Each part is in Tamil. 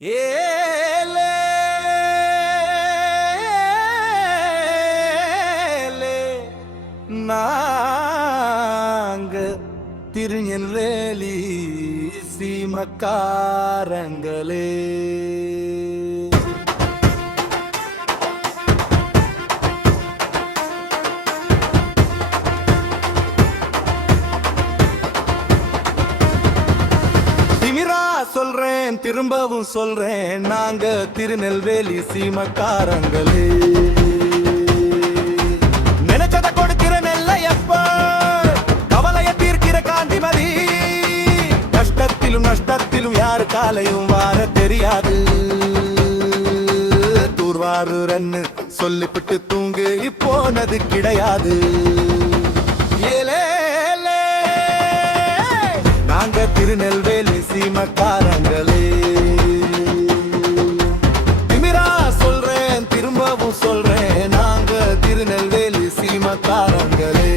ஏலே நாங்க திருநெல்வேலி சீமக்காரங்களே. சொல்றேன் திரும்பவும் சொல்றேன், நாங்க திருநெல்வேலி சீமக்காரங்களே. நினைச்சத கொடுக்கிற நெல்லையப்ப, கவலைய தீர்க்கிற காந்திமதி. கஷ்டத்திலும் நஷ்டத்திலும் யாரு காலையும் வார தெரியாது. தூர்வாருன்னு சொல்லிவிட்டு தூங்கு இப்போனது கிடையாது. நாங்க திருநெல்வேலி சீமக்காரங்களே. திமிரா சொல்றேன் திரும்பவும் சொல்றேன், நாங்க திருநெல்வேலி சீமக்காரங்களே.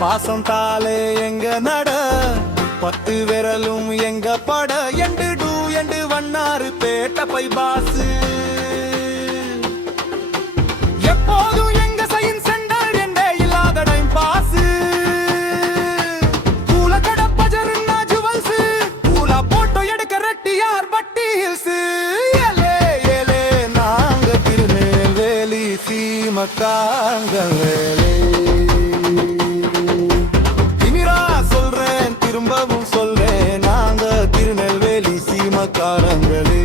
பாசம் தாலே எங்க நட, 10 விரலும் எங்க பட. எண்டு டூ எண்டு வண்ணாறு பேட்ட பை பாசு. எப்போதும் எங்க சைன் சென்டர் என்றே இல்லாத டைம் பாசு. கூல கட பஜருன்னா ஜுவல்ஸ், கூலா போட்டோ எடுக்க ரெட்டியார் பட்டி ஹில்ஸ். ஏலே ஏலே நாங்க திருநெல்வேலி சீமக்காரங்களே. திரும்பவும் சொல்றேன், நாங்க திருநெல்வேலி சீமக்காரங்களே.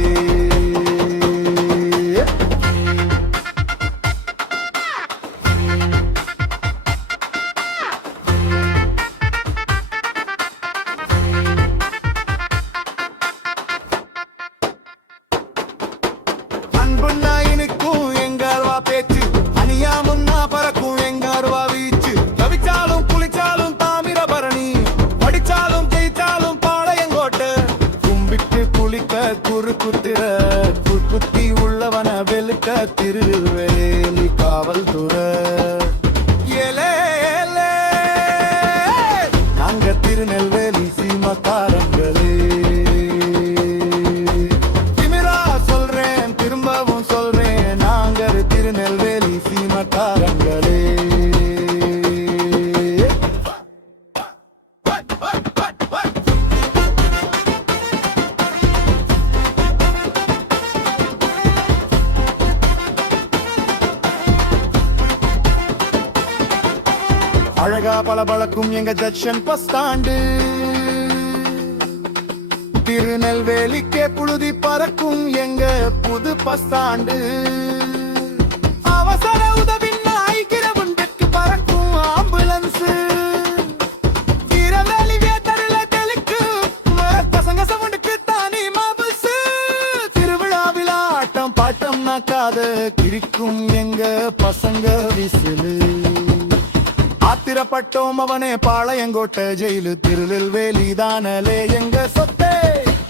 அன்புன்னா இனுக்கும் எங்க அருவா பேச்சு, அணியா முன்னா பறக்கும் எங்க அருவா வீச்சு. தவிச்சாலும் குளிச்சாலும் தாமிரபரணி, படிச்சாலும் ஜெயிச்சாலும் பாளையங்கோட்டை. கும்பிட்டு குளிக்க குறு குத்திர, குத்தி உள்ளவன வெளுக்க திருநெல்வேலி காவல்துறை. ஏலே நாங்க திருநெல்வேலி சீமக்காரங்களே. திமிரா சொல்றேன் திரும்பவும் சொல்றேன், நாங்க திருநெல்வேலி சீமக்காரங்களே. அழகா பளபளக்கும் எங்க ஜங்ஷன் பஸ் ஸ்டாண்டு, திருநெல்வேலிக்கே புழுதி பறக்கும் எங்க புது பஸ் ஸ்டாண்டு. அவசர உதவின்னா ஐக்கிரவுண்டுக்கு பறக்கும் ஆம்புலன்ஸ். திருநெல்வேலி வேத்தரில தெலுக்கு பசங்க சவுண்டுக்கு தானி மாபுஸ். திருவிழாவில் ஆட்டம் பாட்டம் நாக்காத கிரிக்கும் எங்க பசங்க விசிலு. ஆத்திரப்பட்டோம் அவனே பாளையங்கோட்டை ஜெயிலு. திருநெல்வேலி தானலே எங்க சொத்தே,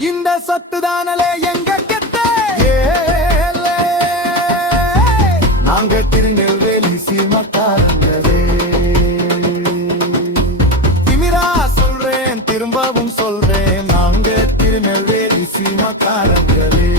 இந்த சொத்து தானலே எங்க கெத்தே. நாங்க திருநெல்வேலி சீமக்காரங்களே. திமிரா சொல்றேன் திரும்பவும் சொல்றேன், நாங்க திருநெல்வேலி சீமக்காரங்களே.